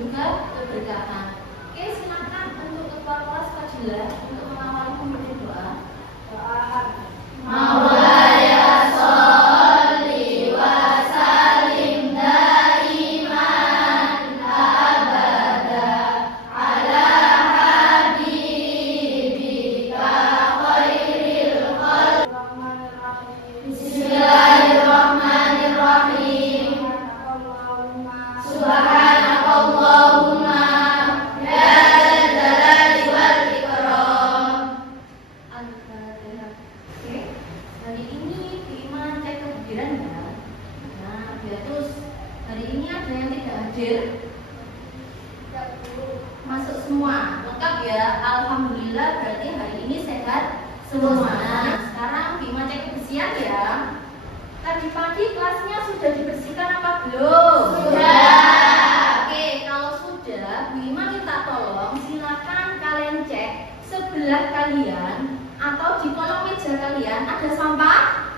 juga keberkahan. Oke, silakan untuk ketua kelas Fadilah untuk mengawali pemberian doa. Maulaya sholli wa sallim daiman abada ala habibika khairil khalq. Bismillahirrahmanirrahim. Subhanakallahumma ya dzal jalali wal ikram. Al-Fatihah. Oke, hari ini Iman cek kehadiran ya. Nah, ya terus hari ini ada yang tidak hadir. Masuk semua, lengkap ya. Alhamdulillah berarti hari ini sehat semua. Nah, sekarang Bima cek kebersihan ya. Tadi pagi kelasnya sudah dibersihkan apa belum? Sudah. Oke, kalau sudah, Bima minta tolong silakan kalian cek sebelah kalian atau di kolong meja kalian ada sampah?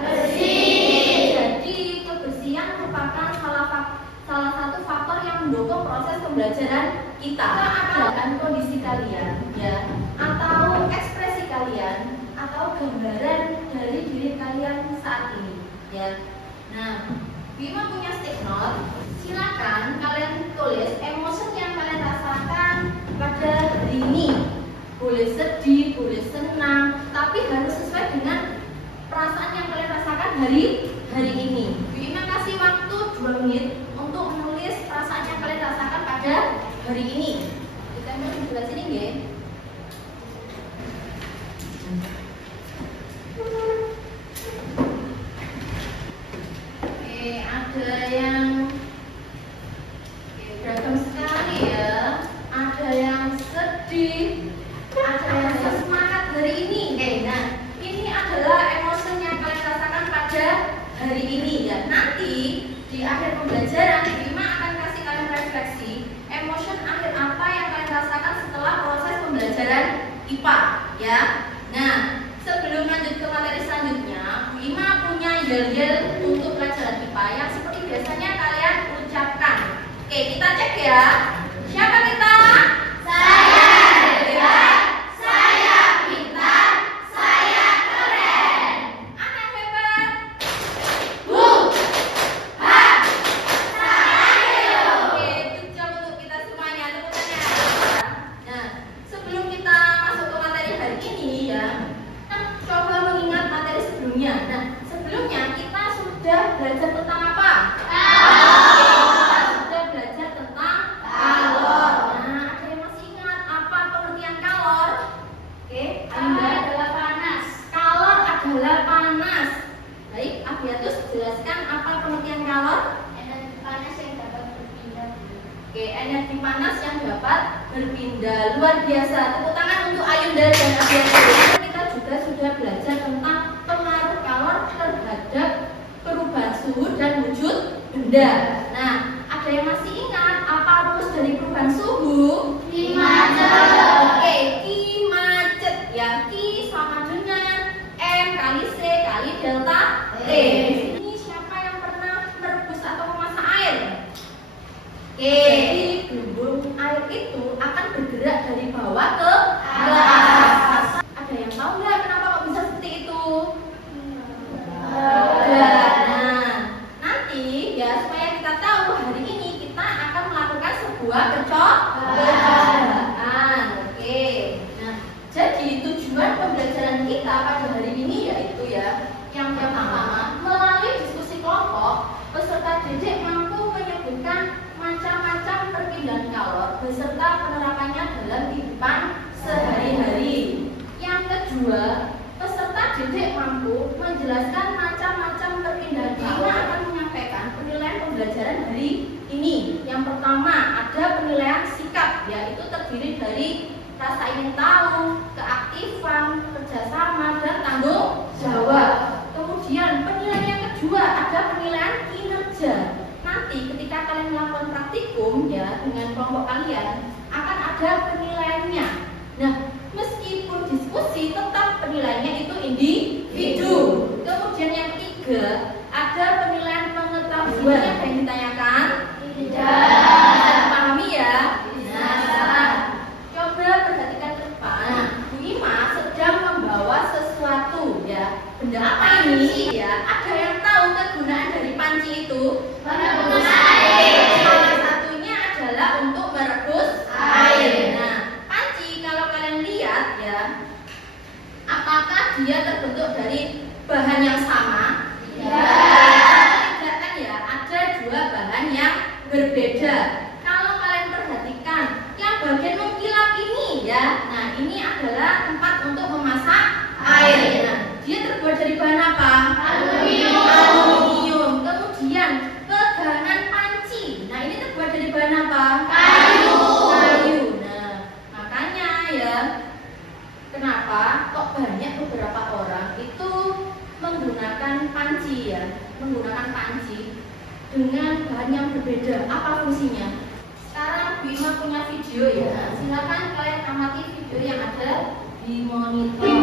Bersih. Jadi kebersihan merupakan salah satu faktor yang mendukung proses pembelajaran kita. Ada kondisi kalian, ya, atau ekspresi kalian, atau gambaran dari diri kalian saat ini, ya. Nah, Bima punya stick note. Silakan kalian tulis emosi yang kalian rasakan pada hari ini. Boleh sedih, boleh senang, tapi harus sesuai dengan perasaan yang kalian rasakan hari ini. Bima kasih waktu 2 menit untuk menulis perasaan yang kalian rasakan pada hari ini. Kita mau sebelah sini, ya. Oke, ada yang beragam sekali ya. Ada yang sedih, ada yang semangat hari ini. Oke, nah ini adalah emosi yang kalian rasakan pada hari ini ya. Nanti di akhir pembelajaran Bima akan kasih kalian refleksi emosi akhir apa yang kalian rasakan setelah proses pembelajaran IPA ya. Nah, sebelum lanjut ke materi selanjutnya, Bima punya yel-yel untuk pelajaran IPA yang seperti biasanya kalian ucapkan. Oke, kita cek ya. Siapa kita? Saya hebat, saya pintar, saya keren. Anak yang hebat. Bu, ha, saya. Oke, good job untuk kita semuanya. Tepuk tangan. Nah, sebelum kita masuk ke materi hari ini ya, coba mengingat materi sebelumnya. Nah, sebelumnya kita sudah belajar tentang apa? Kita sudah belajar tentang kalor. Nah, ada yang masih ingat apa pengertian kalor? Oke, Kalor adalah panas. kalor adalah panas. Baik, Abiatus jelaskan apa pengertian kalor? Energi panas yang dapat berpindah. Oke, energi panas yang dapat berpindah. Luar biasa. Tepuk tangan untuk Ayunda dan Abiatus. Kita juga sudah belajar tentang pengaruh kalor terhadap perubahan suhu dan wujud benda. Nah, ada yang masih ingat apa rumus dari perubahan suhu? Ki macet. Oke, Ki macet. Ya, Ki sama dengan M kali C kali delta T. Ini siapa yang pernah merebus atau memasak air? Oke, jadi gelembung air itu akan bergerak dari bawah ke atas. Ada yang tahu nggak kenapa kok bisa seperti itu? Nah, nanti ya supaya kita tahu hari ini kita akan melakukan sebuah percobaan. Oke. Nah, jadi tujuan pembelajaran kita pada hari ini yaitu ya yang pertama melalui diskusi kelompok peserta didik mampu menyebutkan macam-macam perpindahan kalor beserta penerapannya dalam kehidupan sehari-hari. Yang kedua, peserta didik mampu menjelaskan macam-macam perpindahan kalor. Kita akan menyampaikan penilaian pembelajaran hari ini. Yang pertama ada penilaian sikap, yaitu terdiri dari rasa ingin tahu, keaktifan, kerjasama, dan tanggung jawab. Kemudian penilaian yang kedua ada penilaian kinerja. Nanti ketika kalian melakukan praktikum ya dengan kelompok kalian akan ada penilaiannya. Nah, meskipun diskusi tetap penilaiannya itu individu. Kemudian yang ketiga ada penilaian pengetahuan. Ada yang ditanyakan? bahan yang berbeda. Kalau kalian perhatikan, yang bagian mengkilap ini ya, nah ini adalah tempat untuk memasak air. Nah, dia terbuat dari bahan apa? Aluminium. Aluminium. Kemudian pegangan panci. Nah, ini terbuat dari bahan apa? Kayu. Kayu. Nah, makanya ya, kenapa kok banyak beberapa orang itu menggunakan panci ya, menggunakan panci dengan bahan yang berbeda. Apa fungsinya? Sekarang Bima punya video ya. Silakan kalian amati video yang ada di monitor.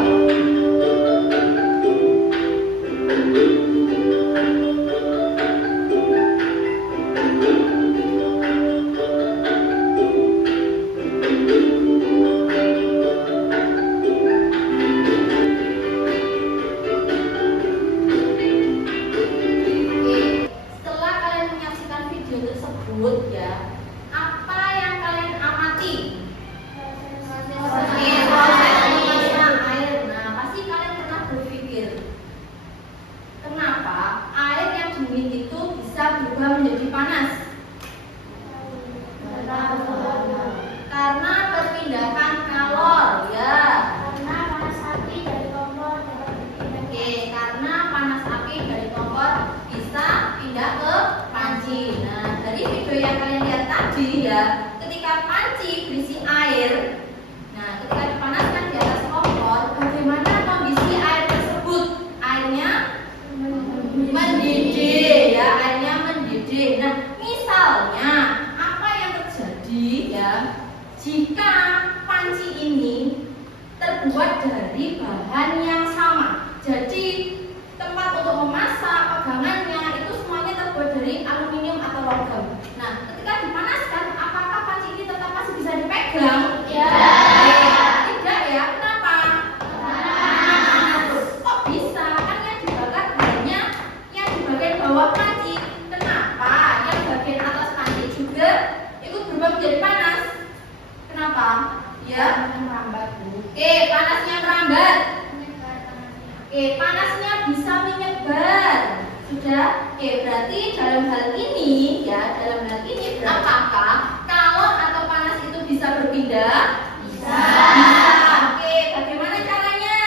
Ketika panci berisi air, nah ketika dipanaskan di atas kompor, bagaimana kondisi air tersebut? Airnya mendidih ya, airnya mendidih. Nah, misalnya apa yang terjadi ya jika panci ini terbuat dari bahan yang sama? Jadi tempat untuk memasak, pegangannya itu semuanya terbuat dari aluminium atau logam. Nah, ketika dipanaskan, apakah panci ini tetap masih bisa dipegang? Ya. Tidak ya, kenapa? Kok bisa? Kan yang dibakar hanya yang di bagian bawah panci. Kenapa? Yang bagian atas panci juga ikut berubah menjadi panas. Kenapa? Ya, merambat. Oke, panasnya merambat. Oke, panasnya bisa menyebar. Sudah? Oke, berarti dalam hal ini ya, apakah kalor atau panas itu bisa berpindah? Bisa. Oke, bagaimana caranya?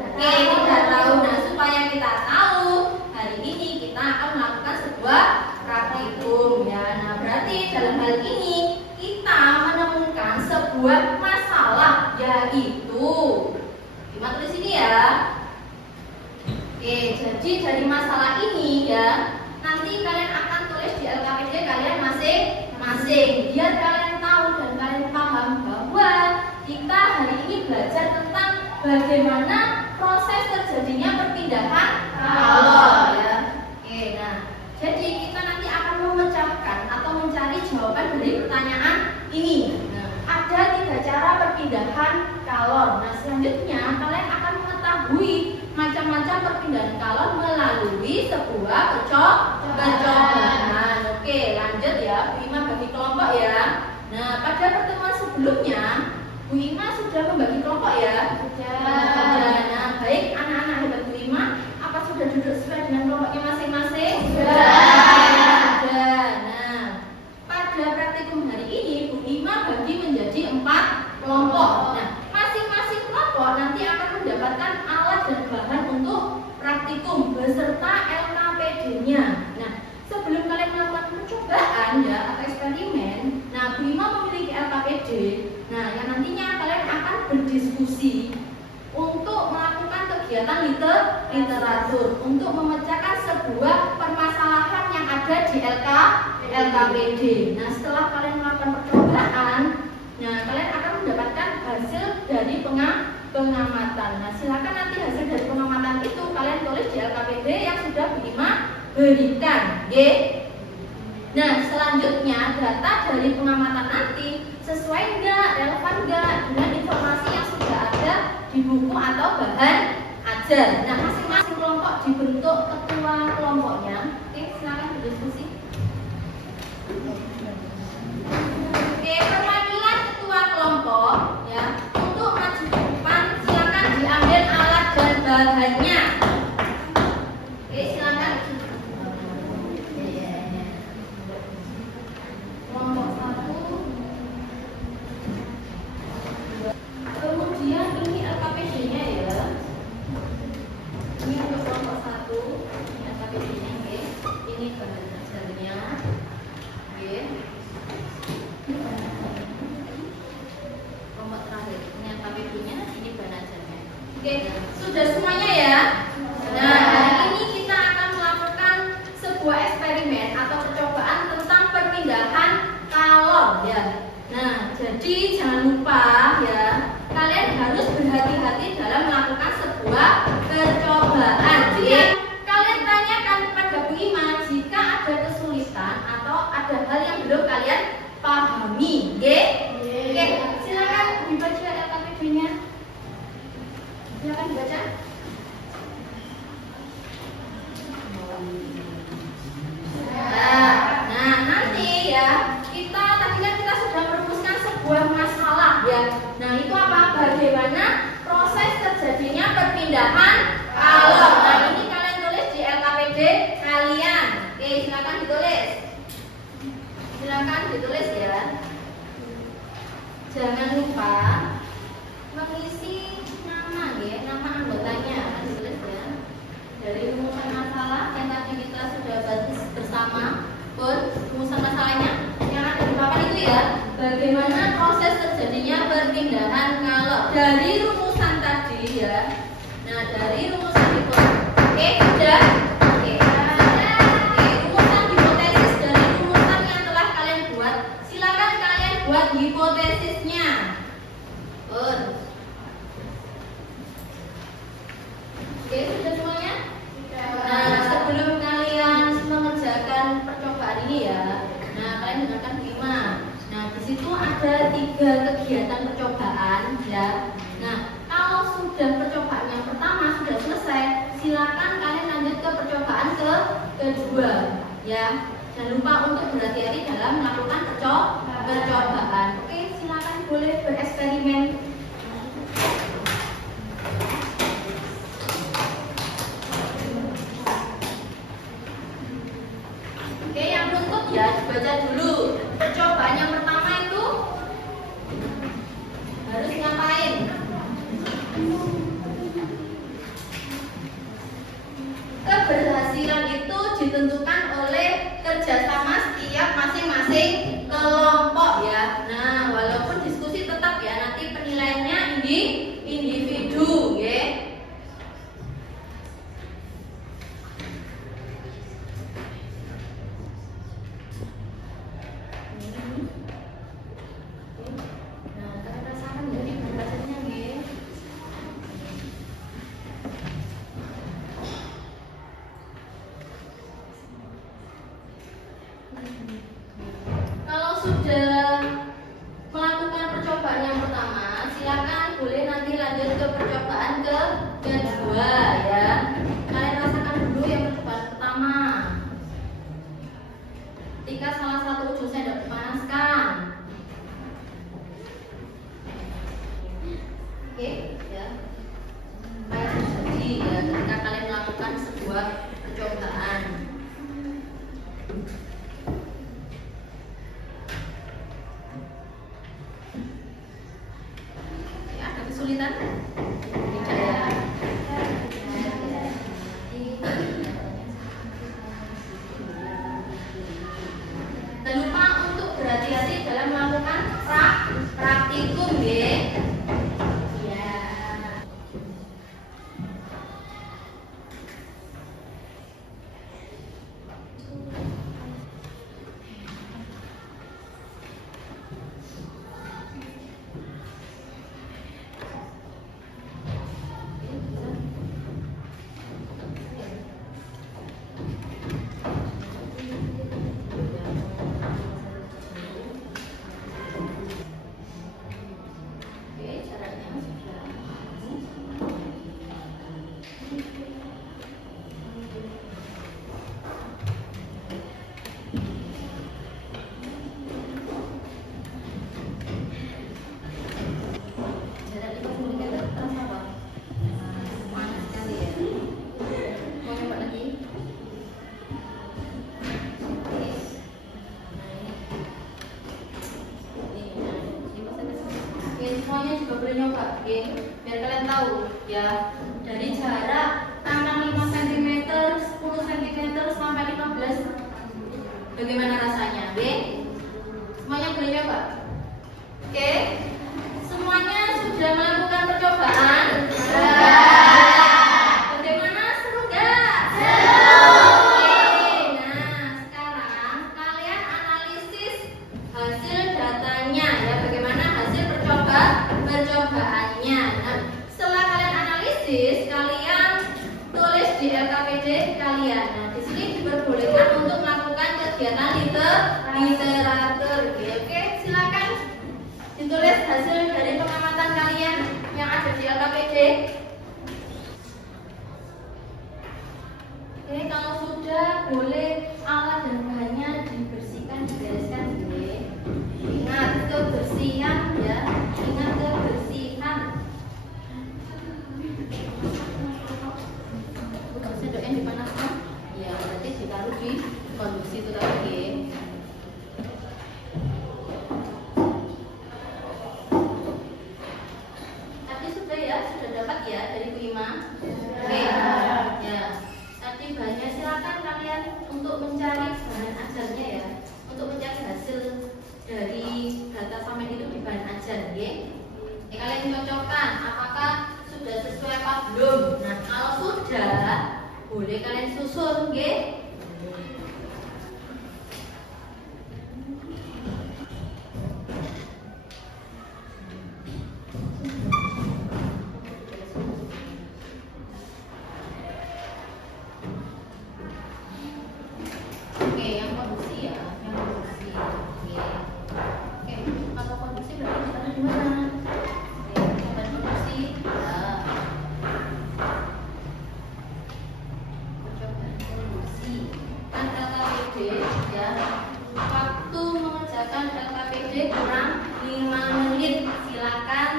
Oke, kita tahu. Nah, supaya kita tahu, hari ini kita akan melakukan sebuah praktikum ya. Nah, berarti dalam hal ini kita menemukan sebuah masalah, yaitu Bima tulis ini ya. Oke, jadi dari masalah ini ya, nanti kalian akan tulis di LKPD kalian masing-masing, biar kalian tahu dan kalian paham bahwa kita hari ini belajar tentang bagaimana proses terjadinya perpindahan kalor ya. Oke, nah, jadi kita nanti akan memecahkan atau mencari jawaban dari pertanyaan ini. Nah, ada 3 cara perpindahan kalor. Nah, selanjutnya kalian akan mengetahui macam-macam perpindahan kalor melalui sebuah percobaan. Oke, lanjut ya. Bu Ima bagi kelompok ya. Nah, pada pertemuan sebelumnya Bu Ima sudah membagi kelompok ya. Sudah. Nah, baik anak-anak hebat Bu Ima, apa sudah duduk sesuai dengan kelompoknya masing-masing? Sudah. Nah, pada praktikum hari ini Bu Ima bagi menjadi 4 kelompok. Nah, masing-masing kelompok nanti akan mendapatkan alat dan bahan untuk praktikum beserta LKPD-nya. Nah, sebelum kalian melakukan percobaan ya atau eksperimen, nah Bu Ima memiliki LKPD. Nah, yang nantinya kalian akan berdiskusi untuk melakukan kegiatan literatur untuk memecahkan sebuah permasalahan yang ada di LKPD. Nah, setelah kalian melakukan percobaan, nah kalian akan mendapatkan hasil dari pengamatan. Nah, silakan nanti hasil dari pengamatan itu kalian tulis di LKPD yang sudah Bu Ima berikan. Oke? Nah, selanjutnya data dari pengamatan nanti sesuai enggak, relevan enggak dengan informasi yang sudah ada di buku atau bahan ajar. Nah, masing-masing kelompok dibentuk ketua kelompoknya. Oke, silakan berdiskusi. Oke, perwakilan ketua kelompok ya untuk maju ke depan, silakan diambil alat dan bahannya. Oke, silakan. Jadi jangan lupa ya, kalian harus berhati-hati dalam melakukan sebuah percobaan. Kalian tanyakan kepada Bu Ima jika ada kesulitan atau ada hal yang belum kalian pahami. Oke, silakan dibaca LKPD-nya. Silakan dibaca. Nah, nanti ya tadi kan kita sudah merumuskan sebuah masalah ya. Nah, itu apa? Bagaimana proses terjadinya perpindahan kalor. Nah, ini kalian tulis di LKPD kalian. Oke, silakan ditulis. Silakan ditulis ya. Jangan lupa mengisi nama ya, nama anggotanya ditulis ya. Dari rumusan masalah yang tadi kita sudah bahas bersama, rumusan masalahnya yang ada di papan itu ya. Bagaimana proses terjadinya perpindahan kalor dari rumusan tadi ya. Nah, dari rumusan itu, oke, sudah. Oke, rumusan hipotesis dari rumusan yang telah kalian buat. Silakan kalian buat hipotesisnya. Oke, sudah semuanya? Nah, sebelum kalian mengerjakan percobaan ini ya, nah kalian dengarkan lima. Nah, di situ ada 3 kegiatan percobaan ya. Nah, kalau sudah percobaan yang pertama sudah selesai, silakan kalian lanjut ke percobaan kedua ya. Jangan lupa untuk berhati-hati dalam melakukan percobaan. Oke, silakan boleh bereksperimen. Oke, yang beruntung ya dibaca dulu. Percobaan yang pertama itu harus ngapain? Keberhasilan itu ditentukan oleh kerjasama setiap masing-masing kelompok ya. Nah, walaupun diskusi tetap ya, nanti penilaiannya individu ya. Kalau sudah melakukan percobaan yang pertama, silakan boleh nanti lanjut ke percobaan kedua ya. Kalian rasakan dulu yang percobaan pertama. Ketika salah satu ujung sendok dipanaskan. Oke, ya. Kayak terjadi ya ketika kalian melakukan sebuah percobaan. Kesulitan? Tidak ya. Dan lupa untuk berhati-hati dalam melakukan praktikum ya. Semuanya juga boleh nyoba, oke? Biar kalian tahu ya, dari jarak tangan 5 cm, 10 cm sampai 15, bagaimana rasanya, oke? Semuanya boleh nyoba, oke? Semuanya sudah melakukan percobaan? Bagaimana, seru gak? Oke, nah sekarang kalian analisis hasil datanya ya, bagaimana hasil sarjana literatur. Oke, silakan ditulis hasil dari pengamatan kalian yang ada di LKPD. Oke, kalau sudah boleh alat dan bahannya dibersihkan, dibereskan. Ingat kebersihan ya, ingat kebersihan. Sendoknya dipanaskan? Ya, berarti ditaruh di konduksi itu tadi. Tadi sudah ya, sudah dapat ya dari Bu Ima. Oke, ya. Tadi bahannya silakan kalian untuk mencari bahan ajarnya ya, untuk mencari hasil dari data samen itu di bahan ajar, ya. Kalian cocokkan apakah sudah sesuai apa belum. Nah, kalau sudah, boleh kalian susun, ya. Oke, yang produksi ya, yang produksi. Oke, kalau produksi berarti ada di mana? Oke, produksi. Ya. Percobaan produksi. Kan LKPD ya. Waktu mengerjakan LKPD kurang 5 menit. Silakan.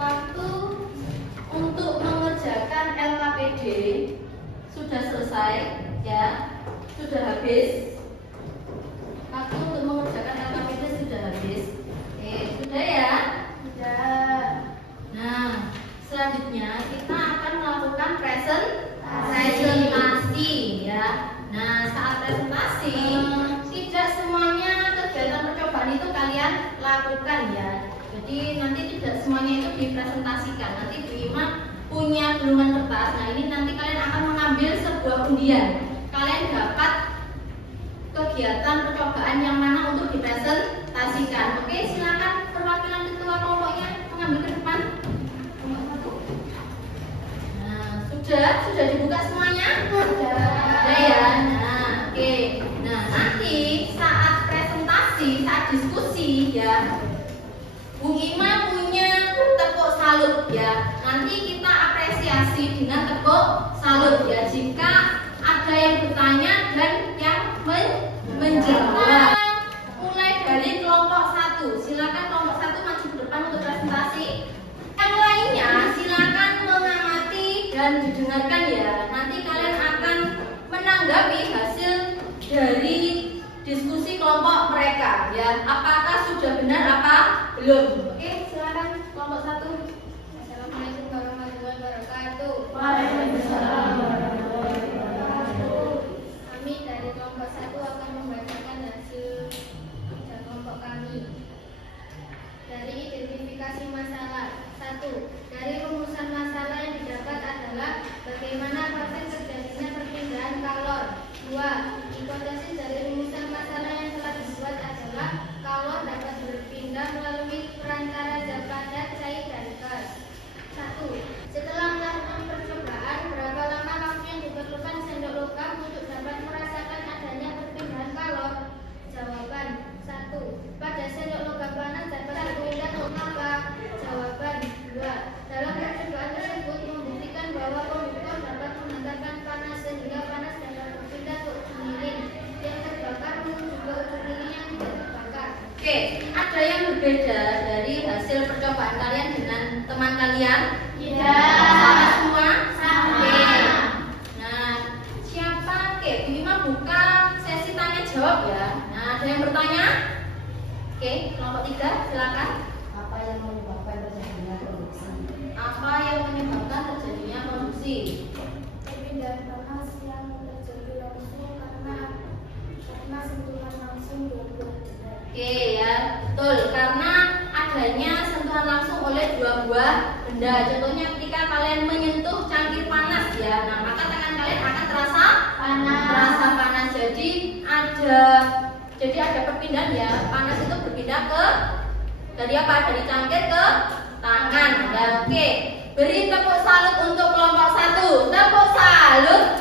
Waktu untuk mengerjakan LKPD sudah selesai ya, sudah habis. Waktu untuk mengerjakan LKPD sudah habis. Sudah ya? Sudah. Nah, selanjutnya kita akan melakukan presentasi ya. Nah, saat presentasi tidak semuanya kegiatan percobaan itu kalian lakukan ya. Jadi nanti tidak semuanya itu dipresentasikan. Nanti Bu Ima punya gulungan kertas. Nah, ini nanti kalian akan mengambil sebuah undian. Kalian dapat kegiatan percobaan yang mana untuk dipresentasikan. Oke, silakan perwakilan ketua kelompoknya mengambil ke depan. Nah, sudah dibuka semuanya? Sudah ya. Nah, oke. Nah, nanti saat presentasi, saat diskusi ya, Bu Ima punya tepuk salut ya. Nanti kita apresiasi dengan tepuk salut ya. Jika ada yang bertanya dan yang menjawab. Mulai dari kelompok 1. Silakan kelompok 1 maju ke depan untuk presentasi. Yang lainnya silakan mengamati dan didengarkan ya. Nanti kalian akan menanggapi hasil dari diskusi kelompok mereka ya. Apakah sudah benar apa belum? Oke, silakan kelompok 1. Assalamualaikum warahmatullahi wabarakatuh. Waalaikumsalam warahmatullahi wabarakatuh. Kami dari kelompok 1 akan membacakan hasil kerja kelompok kami. Dari identifikasi masalah. 1. Dari rumusan masalah yang didapat adalah bagaimana proses terjadinya perpindahan kalor. 2. Hipotesis dari rumusan masalah yang telah dibuat adalah kalor dapat berpindah melalui perantara zat padat, cair, dan gas. 1. Setelah melakukan percobaan, berapa lama waktu yang diperlukan sendok logam untuk dapat merasakan adanya perpindahan kalor? Jawaban. 1. Pada sendok logam panas dapat berpindah ke apa? Jawaban. 2. Dalam percobaan tersebut membuktikan bahwa konduktor dapat menghantarkan panas sehingga panas dapat berpindah ke ujung lilin yang terbakar menuju ke ujung lilin yang tidak terbakar. Oke, ada yang berbeda dari hasil percobaan kalian dengan teman kalian? Tidak. Sama semua? Sama. Oke. Nah, siapa? Oke, Bu Ima buka sesi tanya jawab ya. Nah, ada yang bertanya? Oke, kelompok 3 silakan. Apa yang menyebabkan terjadinya produksi? Apa yang menyebabkan terjadinya produksi? Perpindahan panas yang terjadi langsung karena sentuhan langsung dua-dua Oke ya, betul. Karena adanya sentuhan langsung oleh dua buah benda benda. Contohnya ketika kalian menyentuh cangkir panas ya, nah maka tangan kalian akan terasa panas. Jadi ada perpindahan ya, panas itu berpindah dari apa? Dari cangkir ke tangan. Ya, oke. Beri tepuk salut untuk kelompok 1. Tepuk salut.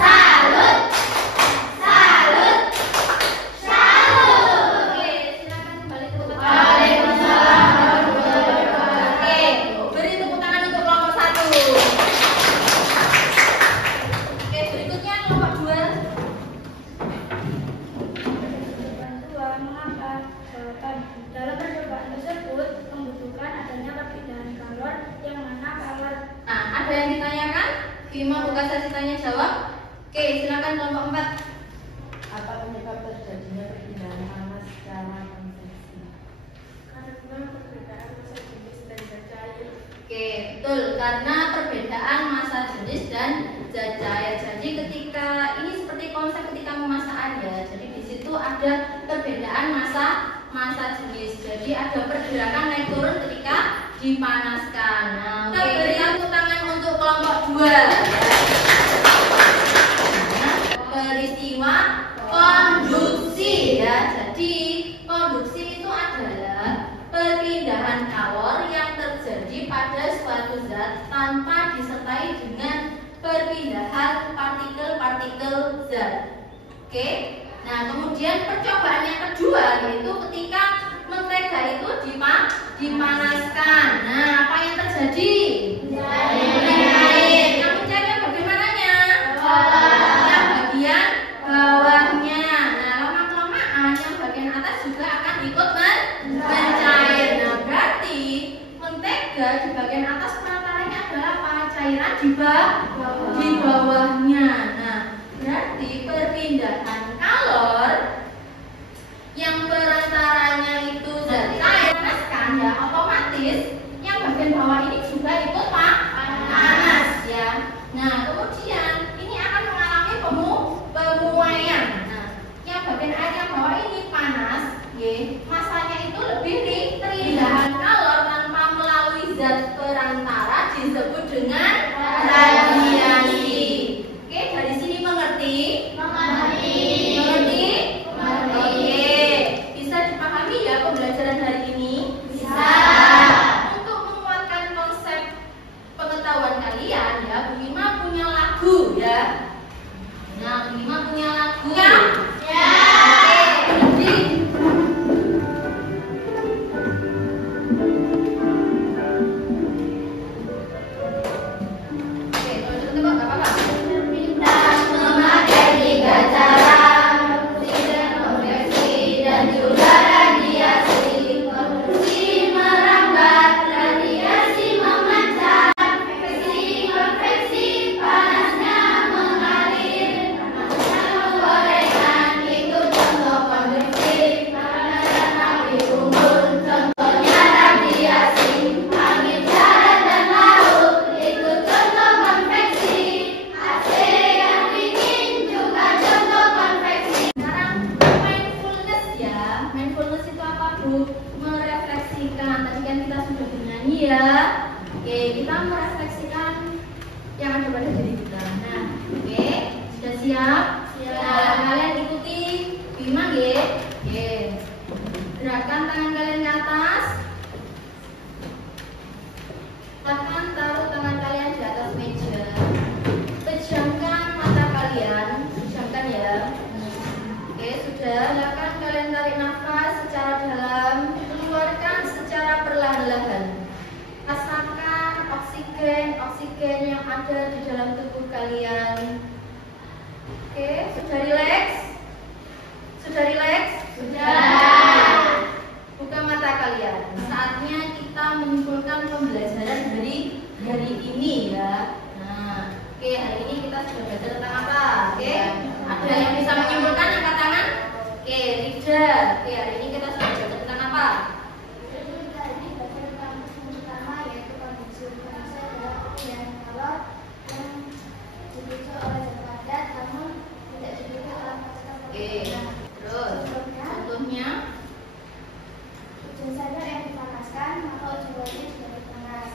Salut. Salut. Salut. Oke, silakan kembali ke tempat. Waalaikumsalam warahmatullahi wabarakatuh. Oke, beri tepuk tangan untuk kelompok 1. Oke, berikutnya kelompok 2. Mengapa dalam percobaan tersebut membutuhkan adanya perpindahan kalor yang mana kalor. Nah, ada yang ditanyakan? Bima buka sesi tanya jawab. Oke, silakan kelompok 4. Apa penyebab terjadinya perpindahan panas secara konveksi? Karena perbedaan massa jenis dan zat cair. Oke, betul. Karena perbedaan massa jenis dan zat cair. Jadi ketika ini seperti konsep ketika memasak air. Jadi di situ ada perbedaan massa jenis. Jadi ada pergerakan naik turun ketika dipanaskan. Nah, kita beri tepuk tangan untuk kelompok 2. Peristiwa konduksi ya. Jadi konduksi itu adalah perpindahan kalor yang terjadi pada suatu zat tanpa disertai dengan perpindahan partikel-partikel zat. Oke. Nah, kemudian percobaan yang kedua yaitu ketika mentega itu dipanaskan. Nah, apa yang terjadi? Mencair. Yang mencair yang bagaimananya? Yang bagian bawahnya. Nah, lama-kelamaan yang bagian atas juga akan ikut mencair. Nah, berarti mentega di bagian atas perantaranya adalah apa? Cairan di bawahnya. Nah, berarti perpindahan kalor yang perantaranya itu zat cair panaskan ya, otomatis yang bagian bawah ini juga ikut panas ya. Nah, kemudian ini akan mengalami pemuaian. Nah, yang bagian air yang bawah ini panas, masanya itu lebih perpindahan kalor tanpa melalui zat perantara disebut dengan radiasi. Oke, dari sini mengerti? Mengerti? Oke, bisa dipahami ya pembelajaran hari ini? Bisa. Untuk menguatkan konsep pengetahuan kalian ya, Bu Ima punya lagu ya. Nah, Bu Ima punya lagu. Ya. Oke, jadi merefleksikan. Tadi kan kita sudah bernyanyi ya. Oke, kita merefleksikan yang ada pada diri kita. Nah, oke, sudah siap? Nah, kalian ikuti Bima ya. Oke. Gerakan tangan kalian ke atas. Taruh tangan kalian di atas meja. Pejamkan mata kalian, pejamkan ya. Oke, sudah. Silakan kalian tarik nafas secara dalam, keluarkan secara perlahan-lahan. Rasakan oksigen yang ada di dalam tubuh kalian. Oke, sudah rileks? Sudah rileks? Sudah. Buka mata kalian. Saatnya kita menyimpulkan pembelajaran dari hari ini ya. Nah, oke, hari ini kita sudah belajar tentang apa? Oke, ada yang bisa menyimpulkan angkat tangan? Oke, Rida. Oke, hari ini kita sudah belajar tentang apa? Oke, terus contohnya? Hujan saja yang dipanaskan, maka ujiannya sudah panas.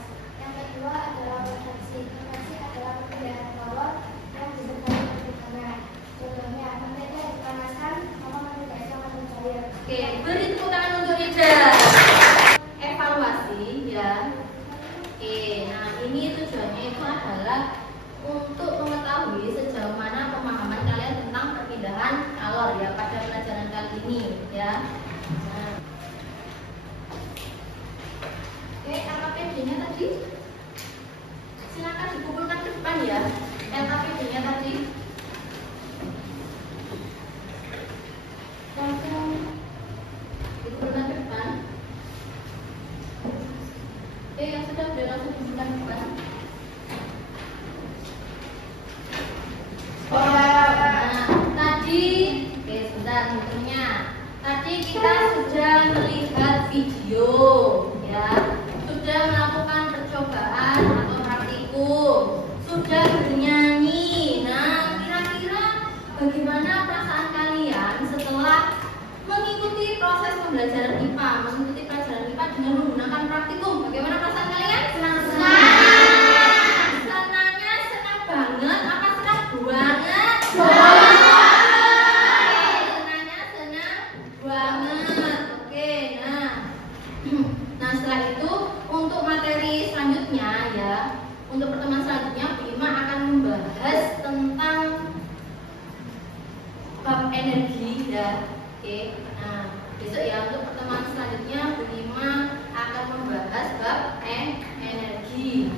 LKPD-nya tadi langsung dibuka ke depan. Oke, yang sudah langsung dibuka ke depan. Nah, tadi, oke sebentar tentunya. Tadi kita sudah melihat video, ya, sudah melakukan percobaan atau praktikum, sudah bernyanyi. Nah, kira-kira bagaimana perasaan kalian setelah mengikuti proses pembelajaran IPA, mengikuti pelajaran IPA dengan menggunakan praktikum? Bagaimana perasaan kalian? Senang. Senangnya senang banget, apa senang banget? Senangnya senang banget. Oke, nah setelah itu untuk materi selanjutnya ya, untuk pertemuan selanjutnya Bu Ima akan membahas tentang bab energi ya. Oke, nah besok ya untuk pertemuan selanjutnya Bu Ima akan membahas bab energi.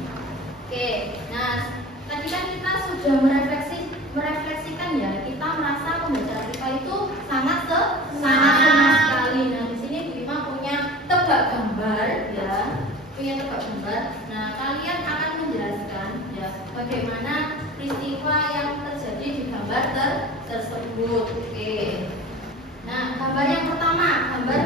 Oke, nah tadi kan kita sudah merefleksikan ya, kita merasa pembelajaran IPA itu sangat senang sekali. Nah di sini Bu Ima punya tebak gambar ya, Nah kalian akan menjelaskan ya bagaimana peristiwa yang terjadi di gambar tersebut. Oke. Nah gambar yang pertama, gambar